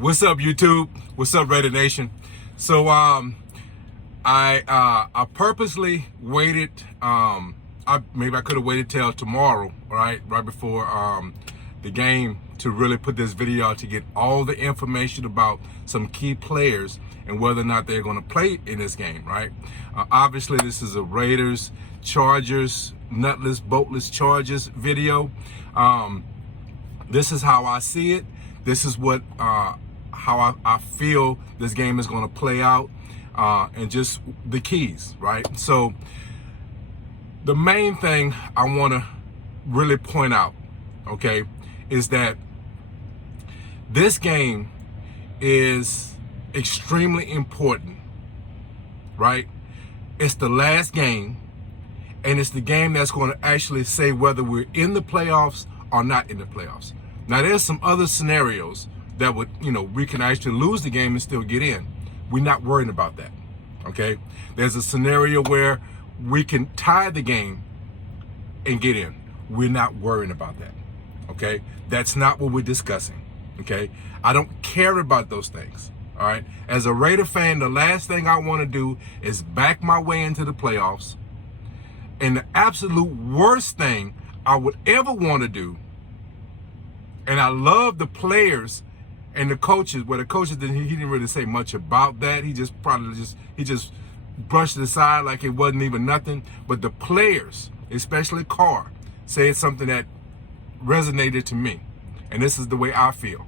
What's up, YouTube? What's up, Raider Nation? So I purposely waited. Maybe I could have waited till tomorrow, right before the game, to really put this video out to get all the information about some key players and whether or not they're going to play in this game, right? Obviously, this is a Raiders, Chargers, nutless, boatless Chargers video. This is how I see it. This is what how I feel this game is going to play out, and just the keys, right? So the main thing I want to really point out, okay, is that this game is extremely important, right? It's the last game, and it's the game that's going to actually say whether we're in the playoffs or not in the playoffs. Now, there's some other scenarios that would, we can actually lose the game and still get in. We're not worrying about that, okay? There's a scenario where we can tie the game and get in. We're not worrying about that, okay? That's not what we're discussing, okay? I don't care about those things, all right? As a Raider fan, the last thing I want to do is back my way into the playoffs. And the absolute worst thing I would ever want to do, and I love the players and the coaches. Well, the coaches he didn't really say much about that. He just brushed it aside like it wasn't even nothing. But the players, especially Carr, said something that resonated to me. And this is the way I feel.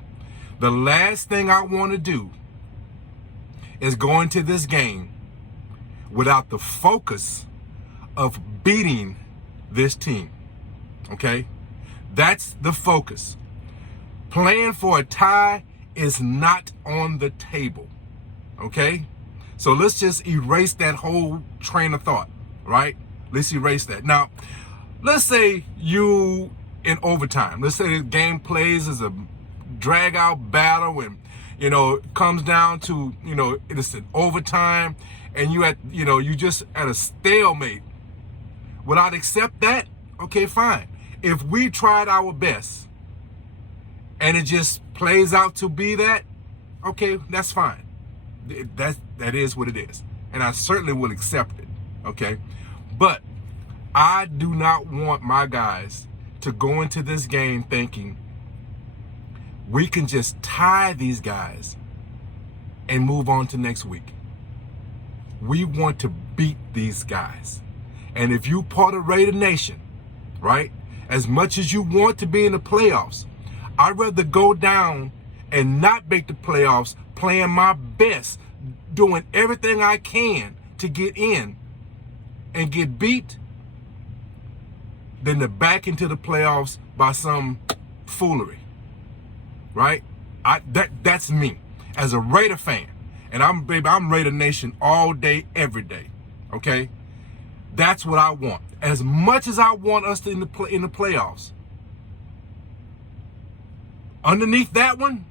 The last thing I want to do is go into this game without the focus of beating this team. Okay? That's the focus. Playing for a tie is not on the table, okay? So let's just erase that whole train of thought, right? Let's erase that. Now, let's say you in overtime. Let's say the game plays as a drag-out battle and, it comes down to, it's an overtime and you just at a stalemate. Would I accept that? Okay, fine. If we tried our best and it just plays out to be that, okay, that's fine. That is what it is. And I certainly will accept it, okay? But I do not want my guys to go into this game thinking we can just tie these guys and move on to next week. We want to beat these guys. And if you part of Raider Nation, right, as much as you want to be in the playoffs, I'd rather go down and not make the playoffs, playing my best, doing everything I can to get in and get beat, than to back into the playoffs by some foolery, right? That's me as a Raider fan, and I'm Raider Nation all day, every day, okay? That's what I want. As much as I want us to in the playoffs, underneath that one,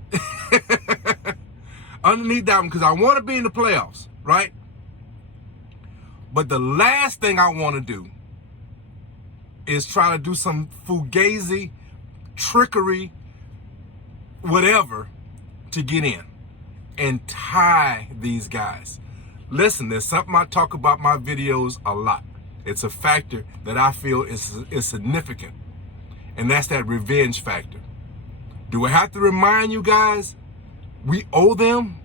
because I want to be in the playoffs, right? But the last thing I want to do is try to do some fugazi, trickery, whatever, to get in and tie these guys. Listen, there's something I talk about in my videos a lot. It's a factor that I feel is significant, and that's that revenge factor. Do I have to remind you guys, we owe them?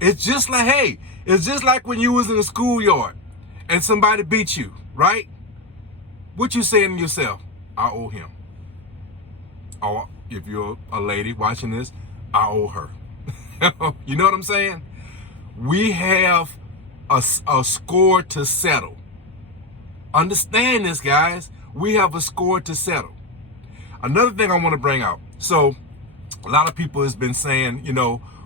It's just like when you was in the schoolyard and somebody beat you, right? What you saying to yourself? I owe him. Or if you're a lady watching this, I owe her. You know what I'm saying? We have a score to settle. Understand this, guys. We have a score to settle. Another thing I want to bring out. So a lot of people has been saying,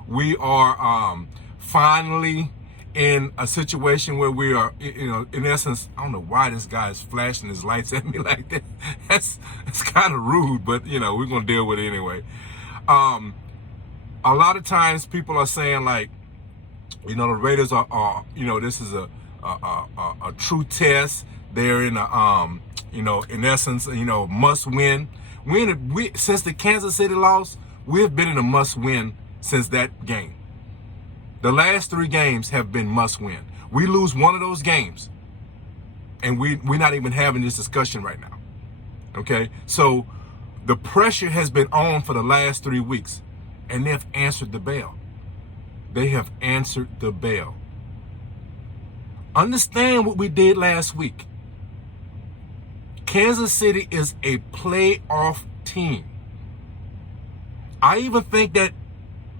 we are finally in a situation where we are, in essence, I don't know why this guy is flashing his lights at me like that. That's kind of rude, but, we're going to deal with it anyway. A lot of times people are saying, like, the Raiders are this is a true test. They're in a, in essence, must win. Since the Kansas City loss, we've been in a must win since that game. The last 3 games have been must win. We lose one of those games, and we're not even having this discussion right now. Okay? So the pressure has been on for the last 3 weeks, and they've answered the bell. They have answered the bell. Understand what we did last week. Kansas City is a playoff team. I even think that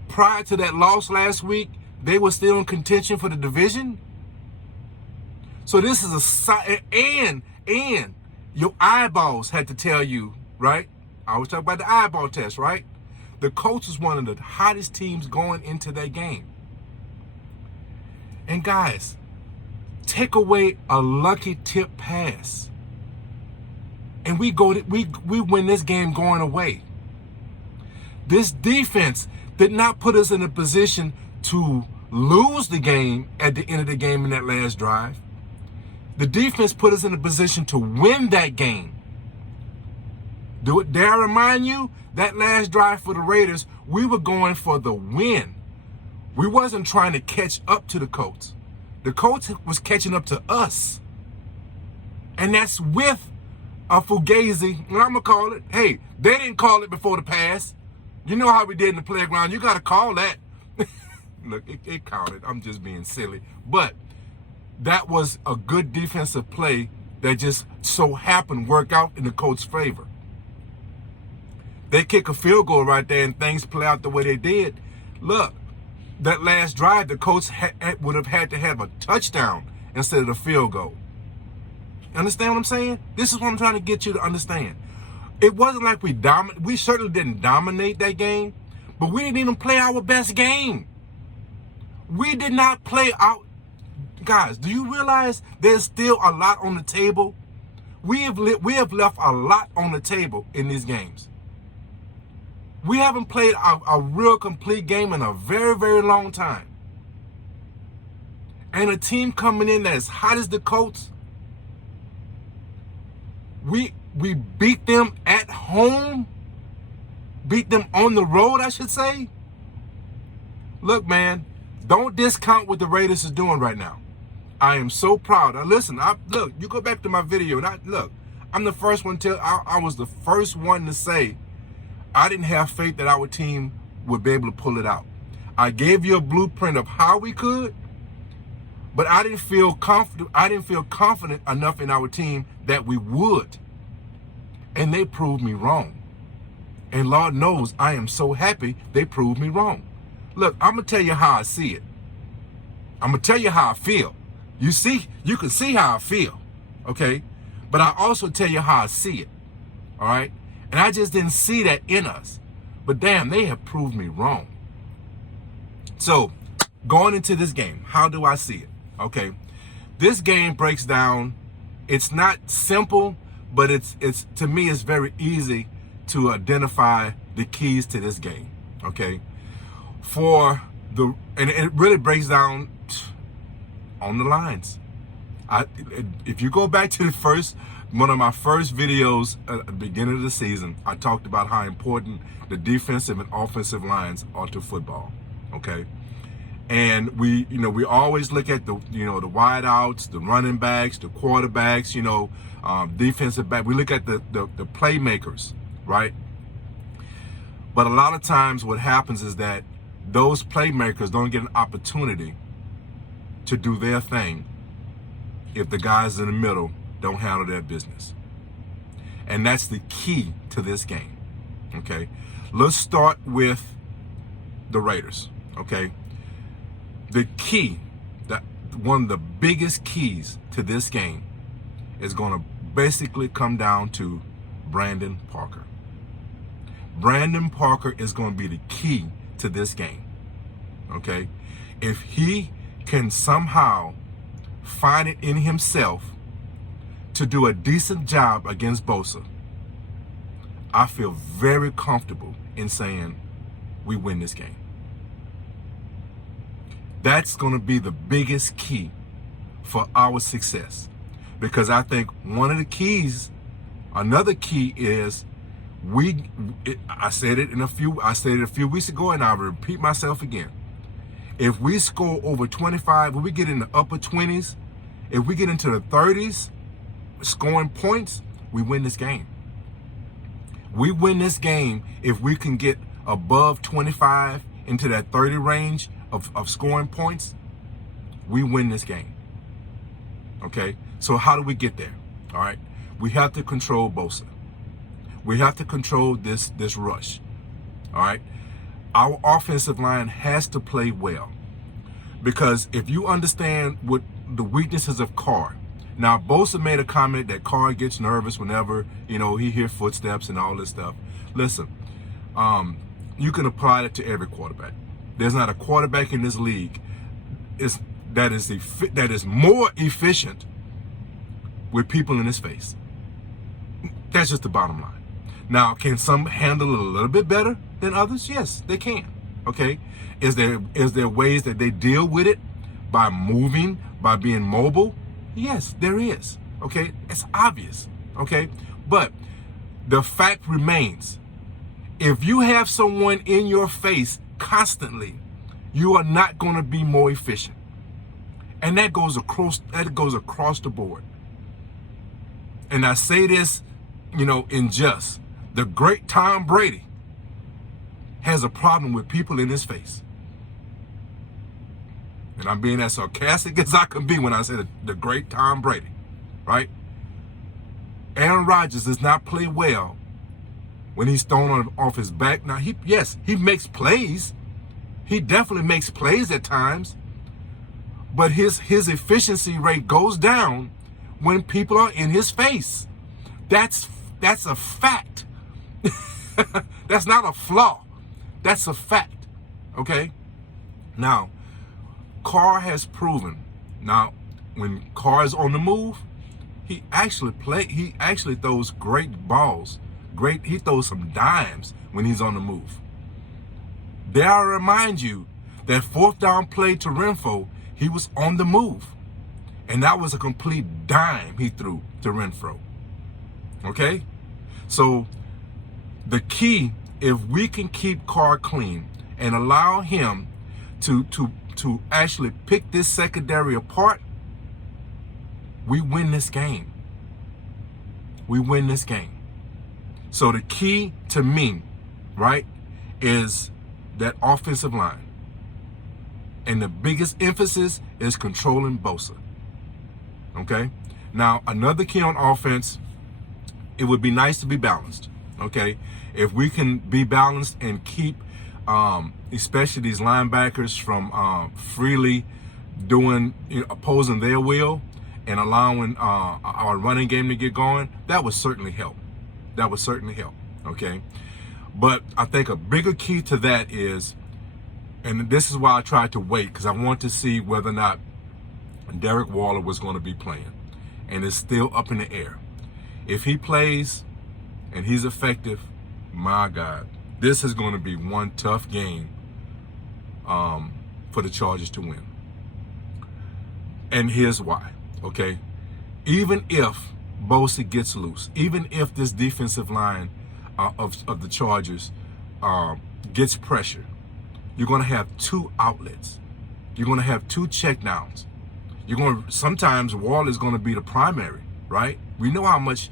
prior to that loss last week, they were still in contention for the division. So this is and your eyeballs had to tell you, right? I always talk about the eyeball test, right? The Colts was one of the hottest teams going into that game. And guys, take away a lucky tip pass, and we win this game going away. This defense did not put us in a position to lose the game at the end of the game in that last drive. The defense put us in a position to win that game. Dare I remind you, that last drive for the Raiders, we were going for the win. We wasn't trying to catch up to the Colts. The Colts was catching up to us. And that's with a Fugazi, and I'm going to call it. Hey, they didn't call it before the pass. You know how we did in the playground. You got to call that. Look, it counted. I'm just being silly. But that was a good defensive play that just so happened to work out in the Colts' favor. They kick a field goal right there and things play out the way they did. Look, that last drive, the Colts would have had to have a touchdown instead of a field goal. Understand what I'm saying? This is what I'm trying to get you to understand. It wasn't like we certainly didn't dominate that game, but we didn't even play our best game. We did not play out. Guys, do you realize there's still a lot on the table? We have left a lot on the table in these games. We haven't played a real complete game in a very, very long time. And a team coming in that is hot as the Colts, we beat them at home, beat them on the road, I should say. Look, man, don't discount what the Raiders is doing right now. I am so proud. Now, listen, look, you go back to my video, and I'm the first one to, I was the first one to say I didn't have faith that our team would be able to pull it out. I gave you a blueprint of how we could, but I didn't feel confident enough in our team that we would. And they proved me wrong. And Lord knows I am so happy they proved me wrong. Look, I'm going to tell you how I see it. I'm going to tell you how I feel. You see, you can see how I feel, okay? But I also tell you how I see it, all right? And I just didn't see that in us. But damn, they have proved me wrong. So, going into this game, how do I see it? Okay, this game breaks down. It's not simple, but it's to me, it's very easy to identify the keys to this game, okay? And it really breaks down on the lines. If you go back to one of my first videos at the beginning of the season, I talked about how important the defensive and offensive lines are to football, okay? And we always look at the wideouts, the running backs, the quarterbacks, defensive back. We look at the playmakers, right? But a lot of times what happens is that those playmakers don't get an opportunity to do their thing if the guys in the middle don't handle their business. And that's the key to this game, okay? Let's start with the Raiders, okay? The key, one of the biggest keys to this game is going to basically come down to Brandon Parker. Brandon Parker is going to be the key to this game, okay? If he can somehow find it in himself to do a decent job against Bosa, I feel very comfortable in saying we win this game. That's going to be the biggest key for our success, because I think one of the keys, another key is I said it a few weeks ago, and I'll repeat myself again. If we score over 25, when we get in the upper 20s, if we get into the 30s, scoring points, we win this game. We win this game if we can get above 25 into that 30 range of scoring points. We win this game. Okay? So how do we get there? All right? We have to control Bosa. We have to control this rush. All right? Our offensive line has to play well. Because if you understand what the weaknesses of Carr. Now, Bosa made a comment that Carr gets nervous whenever, he hears footsteps and all this stuff. Listen, you can apply it to every quarterback. There's not a quarterback in this league that is more efficient with people in his face. That's just the bottom line. Now, can some handle it a little bit better than others? Yes, they can. Okay? Is there ways that they deal with it by moving, by being mobile? Yes, there is. Okay? It's obvious. Okay? But the fact remains, if you have someone in your face constantly, you are not going to be more efficient. And that goes across the board. And I say this, in jest. The great Tom Brady has a problem with people in his face. And I'm being as sarcastic as I can be when I say the great Tom Brady, right? Aaron Rodgers does not play well when he's thrown off his back. Now, he makes plays. He definitely makes plays at times. But his efficiency rate goes down when people are in his face. That's a fact. That's not a flaw. That's a fact. Okay? Now, Carr has proven. Now, when Carr is on the move, he actually throws great balls. He throws some dimes when he's on the move. Dare I remind you that 4th down play to Renfro, he was on the move. And that was a complete dime he threw to Renfro. Okay? So the key, if we can keep Carr clean and allow him to actually pick this secondary apart, we win this game. We win this game. So the key to me, right, is that offensive line. And the biggest emphasis is controlling Bosa. Okay? Now, another key on offense, it would be nice to be balanced. Okay? If we can be balanced and keep, especially these linebackers from freely opposing their will and allowing our running game to get going, that would certainly help. That would certainly help. Okay? But I think a bigger key to that is, and this is why I tried to wait, because I want to see whether or not Derek Waller was going to be playing. And it's still up in the air. If he plays and he's effective, my God, this is going to be one tough game for the Chargers to win. And here's why, okay? Even if Bosa gets loose, even if this defensive line of the Chargers gets pressure, you're going to have 2 outlets. You're going to have 2 checkdowns. Sometimes Waller is going to be the primary, right? We know how much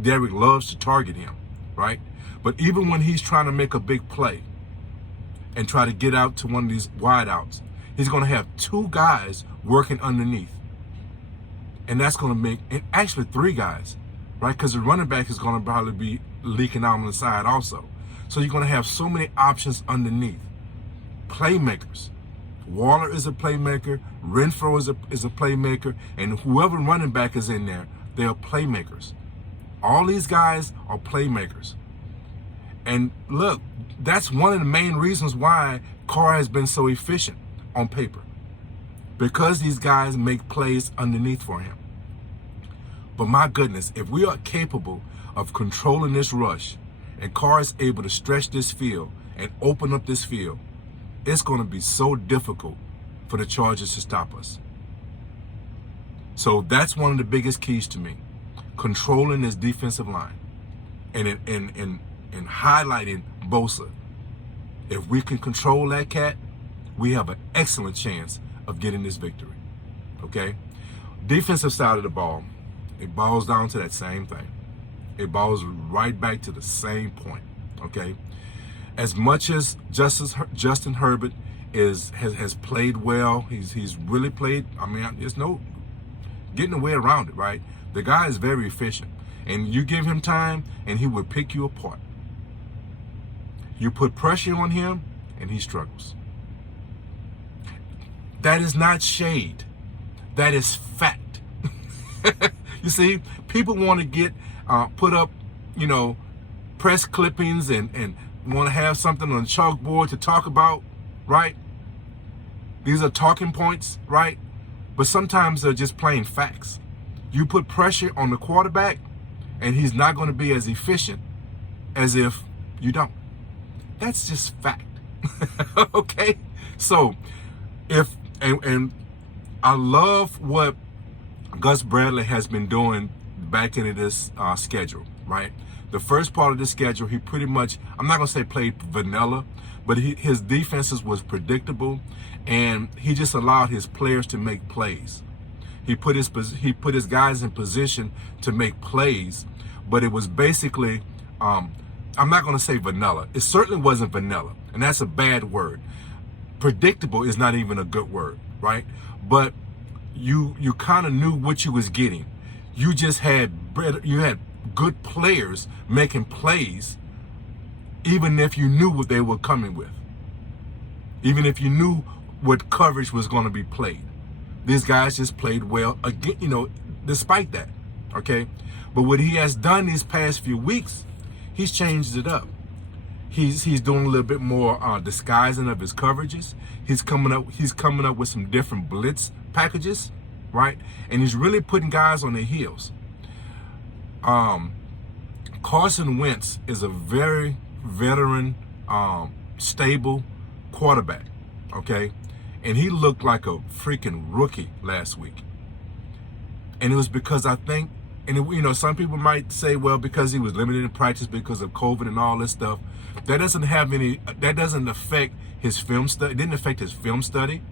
Derek loves to target him, right? But even when he's trying to make a big play and try to get out to one of these wideouts, he's going to have 2 guys working underneath. And that's going to make, and actually 3 guys, right? Because the running back is going to probably be leaking out on the side also. So you're going to have so many options underneath. Playmakers. Waller is a playmaker. Renfro is a playmaker. And whoever running back is in there, they are playmakers. All these guys are playmakers. And look, that's one of the main reasons why Carr has been so efficient on paper. Because these guys make plays underneath for him. But my goodness, if we are capable of controlling this rush and Carr is able to stretch this field and open up this field, it's going to be so difficult for the Chargers to stop us. So that's one of the biggest keys to me, controlling this defensive line. And and highlighting Bosa. If we can control that cat, we have an excellent chance of getting this victory. Okay? Defensive side of the ball, it boils down to that same thing. It boils right back to the same point. Okay? As much as Justin Herbert has played well, he's really played. I mean, there's no getting away around it, right? The guy is very efficient, and you give him time, and he will pick you apart. You put pressure on him, and he struggles. That is not shade. That is fact. You see, people want to get put up, press clippings and want to have something on the chalkboard to talk about, right? These are talking points, right? But sometimes they're just plain facts. You put pressure on the quarterback, and he's not going to be as efficient as if you don't. That's just fact. Okay? So, and I love what Gus Bradley has been doing back into this schedule, right? The first part of the schedule, he pretty much, I'm not going to say played vanilla, but his defenses was predictable, and he just allowed his players to make plays. He put his guys in position to make plays, but it was basically, I'm not going to say vanilla. It certainly wasn't vanilla, and that's a bad word. Predictable is not even a good word, right? But you kind of knew what you was getting. You just had good players making plays, even if you knew what they were coming with, even if you knew what coverage was going to be played. These guys just played well again, despite that. Okay, but what he has done these past few weeks, he's changed it up. He's doing a little bit more disguising of his coverages. He's coming up with some different blitz packages, right? And he's really putting guys on their heels. Carson Wentz is a very veteran, stable quarterback, okay? And he looked like a freaking rookie last week. And it was because I think, and some people might say, well, because he was limited in practice because of COVID and all this stuff. That doesn't affect his film study. It didn't affect his film study.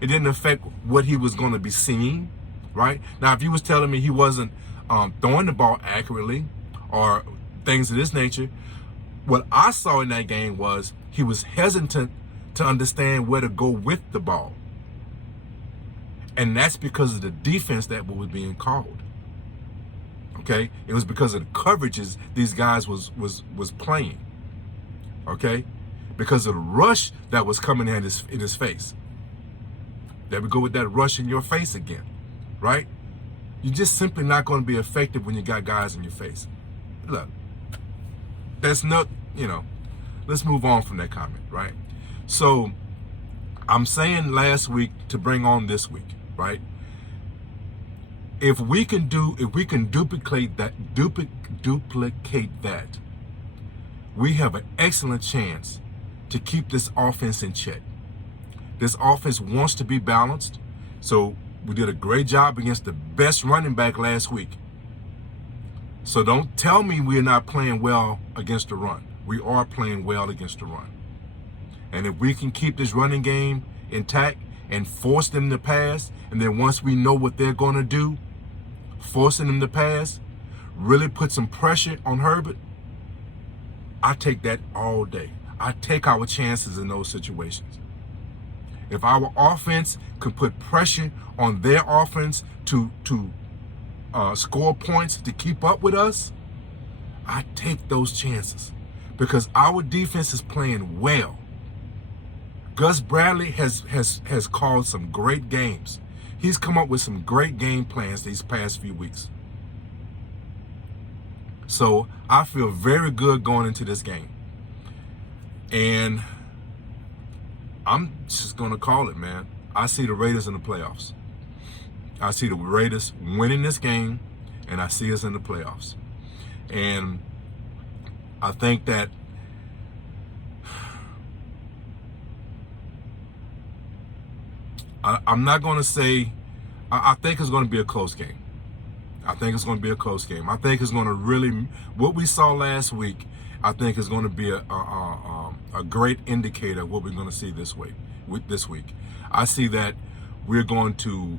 It didn't affect what he was going to be seeing, right? Now, if you was telling me he wasn't throwing the ball accurately or things of this nature, what I saw in that game was he was hesitant to understand where to go with the ball. And that's because of the defense that was being called. Okay? It was because of the coverages these guys was playing. Okay? Because of the rush that was coming in his face. There we go with that rush in your face again. Right? You're just simply not going to be effective when you got guys in your face. Look, that's not, let's move on from that comment, right? So I'm saying last week to bring on this week, right? If we can duplicate that, we have an excellent chance to keep this offense in check. This offense wants to be balanced, so we did a great job against the best running back last week. So don't tell me we're not playing well against the run. We are playing well against the run. And if we can keep this running game intact and force them to pass, and then once we know what they're going to do, forcing them to pass, really put some pressure on Herbert, I take that all day. I take our chances in those situations. If our offense could put pressure on their offense to score points to keep up with us, I take those chances because our defense is playing well. Gus Bradley has called some great games. He's come up with some great game plans these past few weeks. So I feel very good going into this game. And I'm just going to call it, man. I see the Raiders in the playoffs. I see the Raiders winning this game, and I see us in the playoffs. And I think that I'm not going to say, I think it's going to be a close game. I think it's going to be a close game. I think it's going to really, what we saw last week, I think is going to be a great indicator of what we're going to see this week. I see that we're going to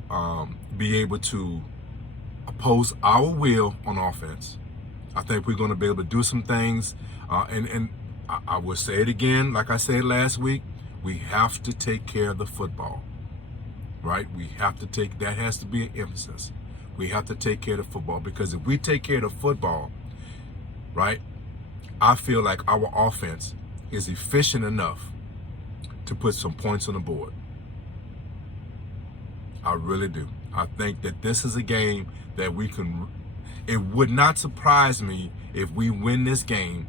be able to oppose our will on offense. I think we're going to be able to do some things. And I will say it again, like I said last week, we have to take care of the football, right? We have to take, that has to be an emphasis. We have to take care of the football, because if we take care of the football, right, I feel like our offense is efficient enough to put some points on the board. I really do. I think that this is a game that we can, it would not surprise me if we win this game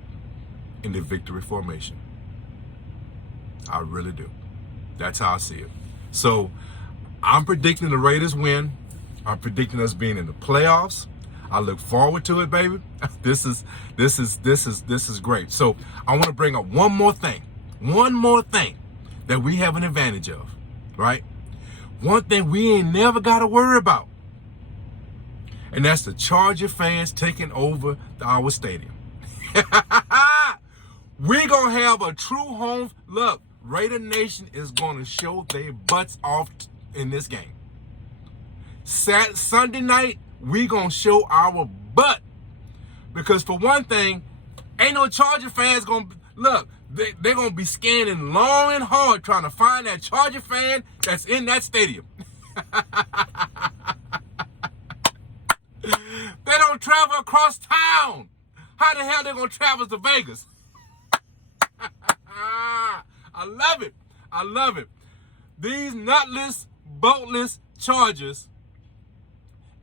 in the victory formation. I really do. That's how I see it. So I'm predicting the Raiders win. I'm predicting us being in the playoffs. I look forward to it, baby. This is great. So I want to bring up one more thing that we have an advantage of, right? One thing we ain't never got to worry about, and that's the Charger fans taking over our stadium. We're going to have a true home. Look, Raider Nation is going to show their butts off in this game. Sunday night, we're going to show our butt. Because for one thing, ain't no Charger fans going to, look, they're going to be scanning long and hard trying to find that Charger fan that's in that stadium. They don't travel across town. How the hell they going to travel to Vegas? I love it. I love it. These nutless, boatless Chargers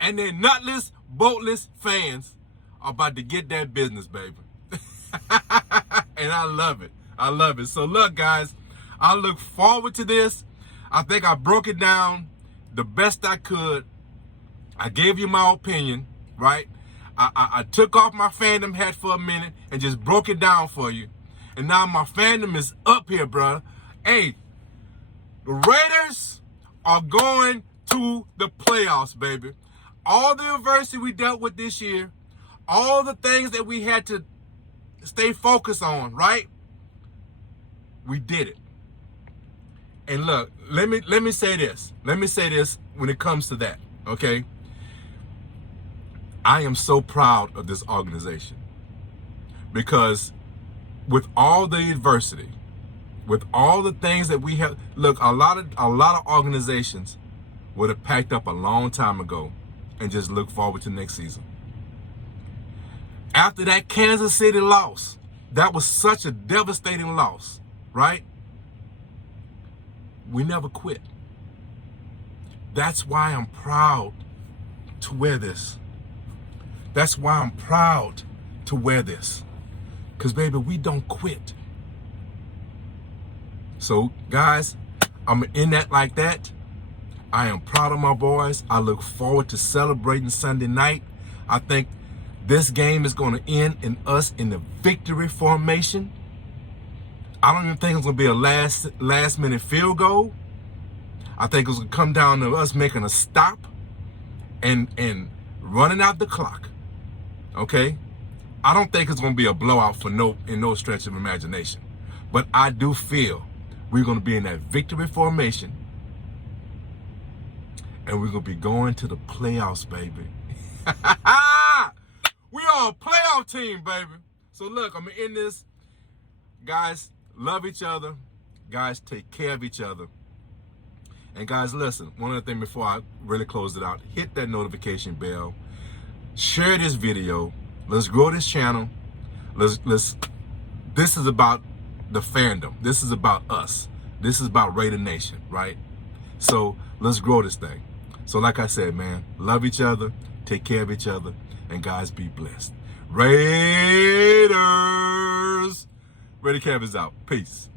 and their nutless, boatless fans are about to get that business, baby. And I love it. I love it. So look, guys, I look forward to this. I think I broke it down the best I could. I gave you my opinion, right? I took off my fandom hat for a minute and just broke it down for you. And now my fandom is up here, bro. Hey, the Raiders are going to the playoffs, baby. All the adversity we dealt with this year, all the things that we had to stay focused on, right? We did it. And look, let me say this. Let me say this when it comes to that, okay? I am so proud of this organization, because with all the adversity, with all the things that we have, look, a lot of organizations would have packed up a long time ago and just look forward to next season. After that Kansas City loss, that was such a devastating loss, right? We never quit. That's why I'm proud to wear this. That's why I'm proud to wear this. Because, baby, we don't quit. So, guys, I'm going to end that like that. I am proud of my boys. I look forward to celebrating Sunday night. I think this game is going to end in us in the victory formation. I don't even think it's going to be a last minute field goal. I think it's going to come down to us making a stop and running out the clock. Okay? I don't think it's going to be a blowout in no stretch of imagination. But I do feel we're going to be in that victory formation. And we're going to be going to the playoffs, baby. We are a playoff team, baby. So look, I'm going to end this. Guys, love each other. Guys, take care of each other. And guys, listen, one other thing before I really close it out, hit that notification bell. Share this video. Let's grow this channel. This is about the fandom. This is about us. This is about Raider Nation, right? So let's grow this thing. So like I said, man, love each other, take care of each other, and guys, be blessed. Raiders! RaiderKev is out. Peace.